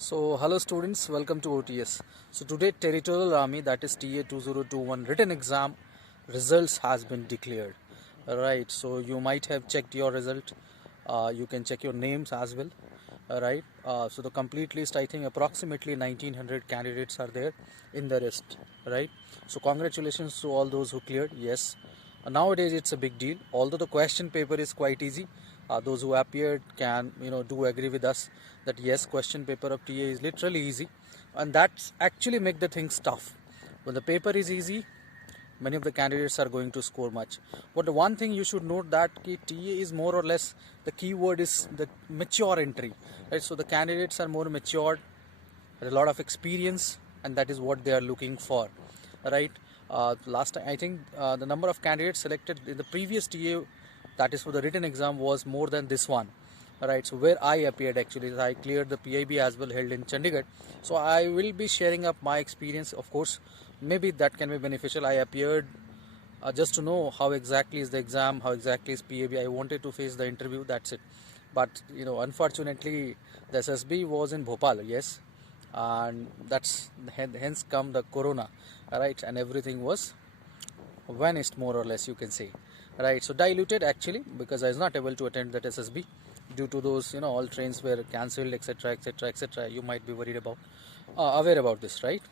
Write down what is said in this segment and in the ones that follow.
So, hello students, welcome to OTS. So, today Territorial Army, that is TA 2021 written exam results has been declared. Right, so you might have checked your result. You can check your names as well. Right, so the complete list, I think approximately 1900 candidates are there in the list. Right, so congratulations to all those who cleared. Yes, nowadays it's a big deal, although the question paper is quite easy. Those who appeared can do agree with us that yes, question paper of TA is literally easy, and that's actually make the things tough. When the paper is easy, many of the candidates are going to score much. But the one thing you should note that TA is more or less, the keyword is the mature entry, right? So the candidates are more matured, a lot of experience, and that is what they are looking for, right? Last time I think the number of candidates selected in the previous TA, that is for the written exam, was more than this one, right? So where I appeared, actually I cleared the PIB as well, held in Chandigarh. So I will be sharing up my experience, of course. Maybe that can be beneficial. I appeared just to know how exactly is the exam, how exactly is PAB. I wanted to face the interview, that's it. But unfortunately, the SSB was in Bhopal, yes, and that's hence come the corona, right? And everything was vanished, more or less, you can say, right? So diluted actually, because I was not able to attend that SSB due to those, all trains were cancelled, etc., etc., etc. You might be worried about, aware about this, right?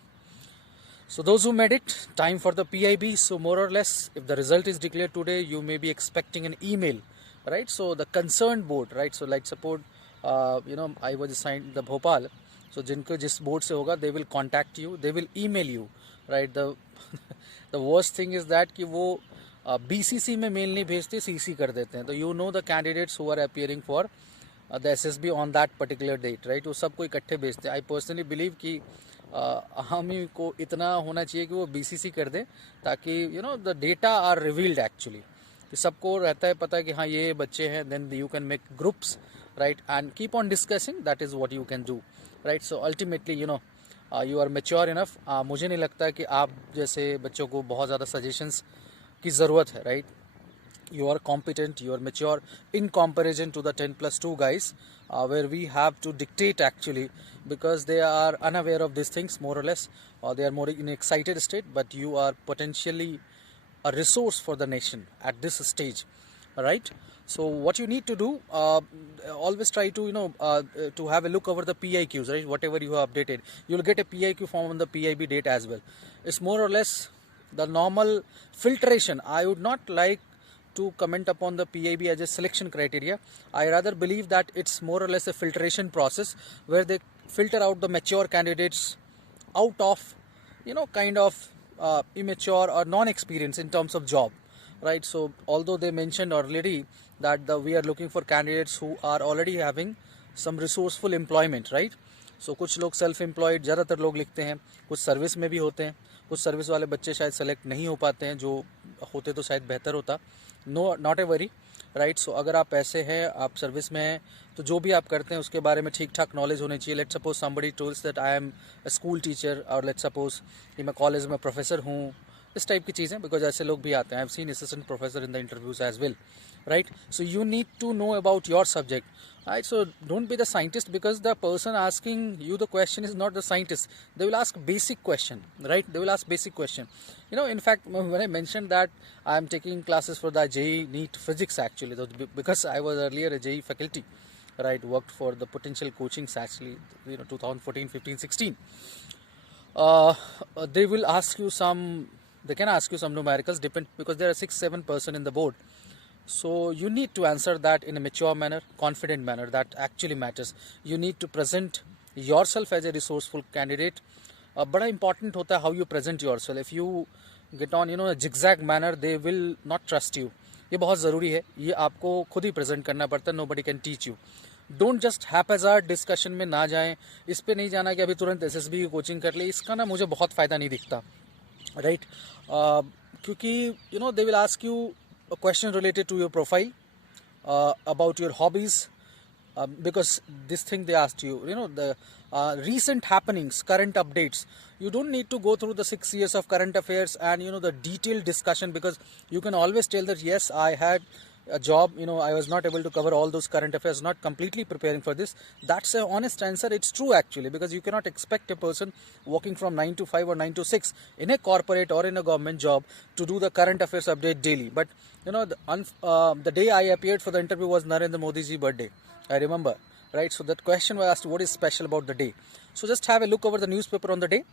So those who made it, time for the PIB. So more or less, if the result is declared today, you may be expecting an email, right? So the concerned board, right? So like support, I was assigned the Bhopal. So जिनको जिस board से होगा, they will contact you, they will email you, right? The the worst thing is that कि वो BCC में mail नहीं भेजते, CC कर देते हैं. तो you know the candidates who are appearing for the SSB on that particular date, right? वो सबको इकट्ठे भेजते हैं. I personally believe कि हामी को इतना होना चाहिए कि वो BCC कर दे, ताकि the data are revealed actually, कि सबको रहता है पता कि हाँ ये बच्चे हैं. Then you can make groups, right, and keep on discussing. That is what you can do, right. So ultimately you are mature enough. मुझे नहीं लगता कि आप जैसे बच्चों को बहुत ज़्यादा सजेशंस की ज़रूरत है, right. You are competent, you are mature in comparison to the 10+2 guys, where we have to dictate actually, because they are unaware of these things, more or less, or they are more in excited state. But you are potentially a resource for the nation at this stage, right? So what you need to do, always try to to have a look over the PIQs, right? Whatever you have updated, you will get a PIQ form on the PIB date as well. It's more or less the normal filtration. I would not like to comment upon the PIB as a selection criteria. I rather believe that it's more or less a filtration process, where they filter out the mature candidates out of kind of immature or non-experienced in terms of job, right? So although they mentioned already that we are looking for candidates who are already having some resourceful employment, right? So कुछ लोग self employed ज़्यादातर लोग लिखते हैं, कुछ service में भी होते हैं. कुछ सर्विस वाले बच्चे शायद सेलेक्ट नहीं हो पाते हैं, जो होते तो शायद बेहतर होता. Not a worry, right. So अगर आप ऐसे हैं, आप सर्विस में हैं, तो जो भी आप करते हैं उसके बारे में ठीक ठाक नॉलेज होनी चाहिए. Let suppose somebody tells that I am a school teacher, और लेट सपोज कि मैं कॉलेज में प्रोफेसर हूँ, इस टाइप की चीज़ें, बिकॉज ऐसे लोग भी आते हैं. I have seen assistant professor in the interviews as well, right? So you need to know about your subject, right? So don't be the scientist, because the person asking you the question is not the scientist. They will ask basic question, right? They will ask basic question. In fact, when I mentioned that I am taking classes for the JEE NEET physics, actually, because I was earlier a JEE faculty, right? Worked for the potential coachings actually, 2014, 15, 16. They will ask you they can ask you some numericals, depend, because there are 6-7 person in the board. So you need to answer that in a mature manner, confident manner. That actually matters. You need to present yourself as a resourceful candidate. बड़ा important होता है how you present yourself. If you get on a zigzag manner, they will not trust you. ये बहुत ज़रूरी है. ये आपको खुद ही present करना पड़ता है. Nobody can teach you. Don't just haphazard discussion में ना जाएं. इस पे नहीं जाना कि अभी तुरंत SSB की कोचिंग कर ले. इसका ना मुझे बहुत फ़ायदा नहीं दिखता, right? क्योंकि they will ask you a question related to your profile, about your hobbies, because this thing they asked you, the recent happenings, current updates. You don't need to go through the 6 years of current affairs and the detailed discussion, because you can always tell that yes, I had a job, I was not able to cover all those current affairs, not completely preparing for this. That's a honest answer. It's true actually, because you cannot expect a person working from 9 to 5 or 9 to 6 in a corporate or in a government job to do the current affairs update daily. But the day I appeared for the interview was Narendra Modi's birthday, I remember, right? So that question was asked, what is special about the day? So just have a look over the newspaper on the day.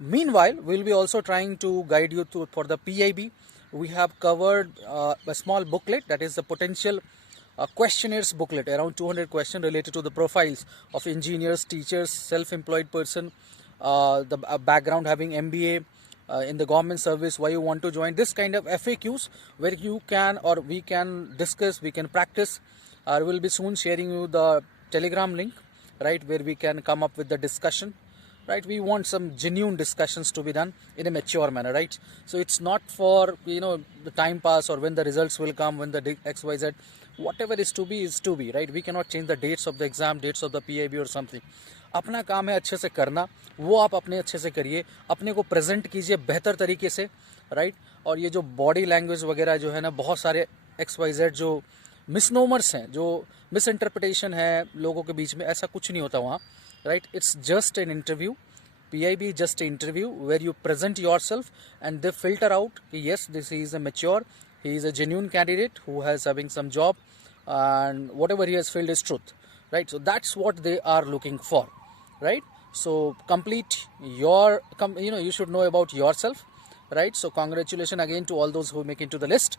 Meanwhile, we'll be also trying to guide you for the PIB. We have covered a small booklet, that is the potential questionnaires booklet, around 200 questions related to the profiles of engineers, teachers, self-employed person, the background having MBA, in the government service, why you want to join, this kind of FAQs where you can or we can discuss, we can practice. I will be soon sharing you the Telegram link, right, where we can come up with the discussion. Right, we want some genuine discussions to be done in a mature manner, right? So it's not for the time pass or when the results will come, when the XYZ, whatever is to be, right? We cannot change the dates of the exam, dates of the PIB or something. अपना काम है अच्छे से करना, वो आप अपने अच्छे से करिए, अपने को प्रेजेंट कीजिए बेहतर तरीके से, राइट? और ये जो बॉडी लैंग्वेज वगैरह जो है ना, बहुत सारे XYZ जो मिसनोमर्स हैं, जो मिस इंटरप्रिटेशन है लोगों के बीच में, ऐसा कुछ नहीं होता वहाँ, right? It's just an interview. PIB is just an interview where you present yourself and they filter out, yes, this is a mature, he is a genuine candidate who has having some job, and whatever he has filled is truth, right? So that's what they are looking for, right? So complete your, you should know about yourself, right? So congratulations again to all those who make into the list.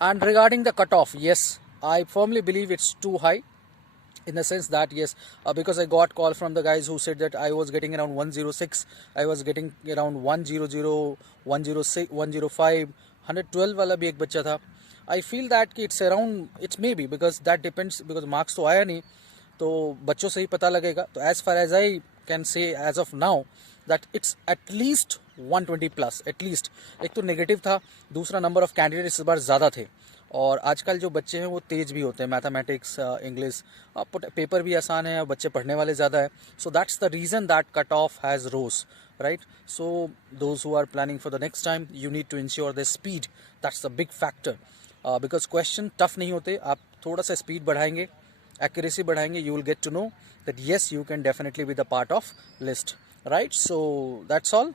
And regarding the cutoff, yes, I firmly believe it's too high. In the sense that yes, because I got call from the guys who said that I was getting around 106, I was getting around 100, 106, 105, 112 वाला भी एक बच्चा था. I feel that it's around, it's maybe, because that depends, because marks तो आया नहीं, तो बच्चों से ही पता लगेगा. तो as far as I can say as of now, that it's at least 120 plus, at least. एक तो नेगेटिव था, दूसरा नंबर ऑफ कैंडिडेट्स इस बार ज़्यादा थे, और आजकल जो बच्चे हैं वो तेज़ भी होते हैं, मैथमेटिक्स, इंग्लिश, पेपर भी आसान है, बच्चे पढ़ने वाले ज़्यादा है. So that's the reason that cut off has rose, right? So those who are planning for the next time, you need to ensure the speed, that's the big factor, because question tough नहीं होते. आप थोड़ा सा speed बढ़ाएंगे, accuracy बढ़ाएंगे, you will get to know that yes, you can definitely be the part of list, right? So that's all.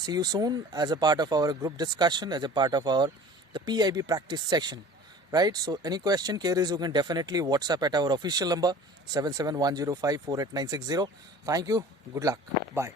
See you soon as a part of our group discussion, as a part of our the PIB practice session, right? So any question, queries, you can definitely WhatsApp at our official number 7710548960. Thank you, good luck, bye.